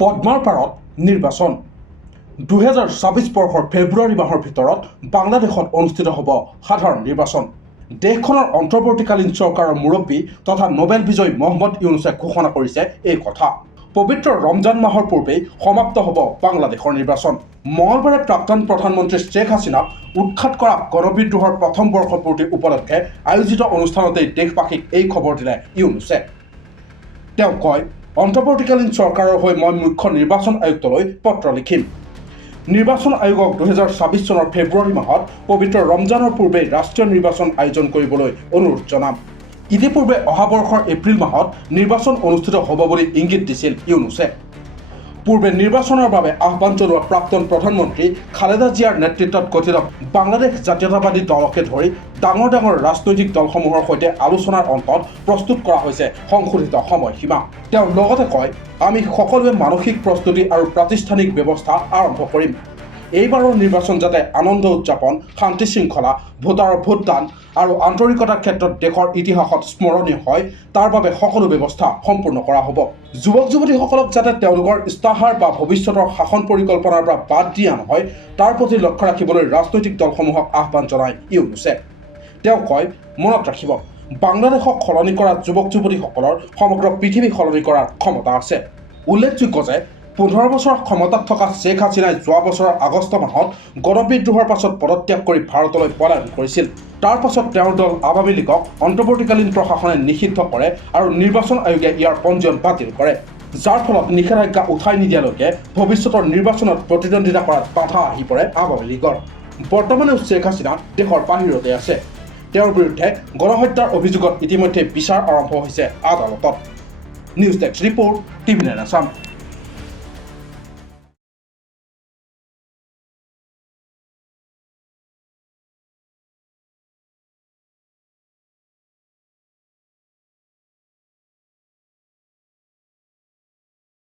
পদ্মাৰ পাৰত নিৰ্বাচন 2024 বৰ্ষৰ ফেব্ৰুৱাৰী মাহৰ ভিতৰত বাংলাদেশত অনুষ্ঠিত হ'ব সাধাৰণ নিৰ্বাচন। দেশখনৰ অন্তৰ্বৰ্তীকালীন চৰকাৰৰ মুৰব্বী তথা নোবেল বিজয়ী মহম্মদ ইউনুছে ঘোষণা কৰিছে এই কথা। পবিত্ৰ ৰমজান মাহৰ পূৰ্বেই সমাপ্ত হ'ব বাংলাদেশৰ নিৰ্বাচন। মঙলবাৰে প্ৰাক্তন প্ৰধানমন্ত্ৰী শ্বেখ হাছিনাক উৎখাত কৰা গণবিদ্ৰোহৰ প্ৰথম বৰ্ষপূৰ্তি উপলক্ষে আয়োজিত অনুষ্ঠানতেই দেশবাসীক এই খবৰ দিলে ইউনুছে। তেওঁ কয়, অন্তৰ্বৰ্তীকালীন চৰকাৰৰ হৈ মই মুখ্য নিৰ্বাচন আয়ুক্তলৈ পত্ৰ লিখিম। নিৰ্বাচন আয়োগক 2024 চনৰ ফেব্ৰুৱাৰী মাহত পবিত্ৰ ৰমজানৰ পূৰ্বেই ৰাষ্ট্ৰীয় নিৰ্বাচন আয়োজন কৰিবলৈ অনুৰোধ জনাম। ইতিপূৰ্বে অহা বৰ্ষৰ এপ্ৰিল মাহত নিৰ্বাচন অনুষ্ঠিত হ'ব বুলি ইংগিত দিছিল ইউনুছে। পূৰ্বে নিৰ্বাচনৰ বাবে আহ্বান জনোৱা প্ৰাক্তন প্ৰধানমন্ত্ৰী খালেদা জিয়াৰ নেতৃত্বত গঠিত বাংলাদেশ জাতীয়তাবাদী দলকে ধৰি ডাঙৰ ডাঙৰ ৰাজনৈতিক দলসমূহৰ সৈতে আলোচনাৰ অন্তত প্ৰস্তুত কৰা হৈছে সংশোধিত সময়সীমা। তেওঁ লগতে কয়, আমি সকলোৱে মানসিক প্ৰস্তুতি আৰু প্ৰাতিষ্ঠানিক ব্যৱস্থা আৰম্ভ কৰিম। এইবাৰৰ নিৰ্বাচন যাতে আনন্দ উদযাপন, শান্তি শৃংখলা, ভোটাৰৰ ভোটদান আৰু আন্তৰিকতাৰ ক্ষেত্ৰত দেশৰ ইতিহাসত স্মৰণীয় হয়, তাৰ বাবে সকলো ব্যৱস্থা সম্পূৰ্ণ কৰা হ'ব। যুৱক যুৱতীসকলক যাতে তেওঁলোকৰ ইস্তাহাৰ বা ভৱিষ্যতৰ শাসন পৰিকল্পনাৰ পৰা বাদ দিয়া নহয়, তাৰ প্ৰতি লক্ষ্য ৰাখিবলৈ ৰাজনৈতিক দলসমূহক আহ্বান জনায় ইউনুছে। তেওঁ কয়, মনত ৰাখিব, বাংলাদেশক সলনি কৰা যুৱক যুৱতীসকলৰ সমগ্ৰ পৃথিৱী সলনি কৰাৰ ক্ষমতা আছে। উল্লেখযোগ্য যে 15 বছৰ ক্ষমতাত থকা শ্বেখ হাছিনাই যোৱা বছৰৰ আগষ্ট মাহত গণবিদ্ৰোহৰ পাছত পদত্যাগ কৰি ভাৰতলৈ পলায়ন কৰিছিল। তাৰ পাছত তেওঁৰ দল আৱামী লীগক অন্তৰ্বৰ্তীকালীন প্ৰশাসনে নিষিদ্ধ কৰে আৰু নিৰ্বাচন আয়োগে ইয়াৰ পঞ্জীয়ন বাতিল কৰে, যাৰ ফলত নিষেধাজ্ঞা উঠাই নিদিয়ালৈকে ভৱিষ্যতৰ নিৰ্বাচনত প্ৰতিদ্বন্দ্বিতা কৰাত বাধা আহি পৰে আৱামী লীগৰ। বৰ্তমানেও শ্বেখ হাছিনা দেশৰ বাহিৰতে আছে। তেওঁৰ বিৰুদ্ধে গণহত্যাৰ অভিযোগত ইতিমধ্যে বিচাৰ আৰম্ভ হৈছে আদালতত। News desk report, TV nine Assam.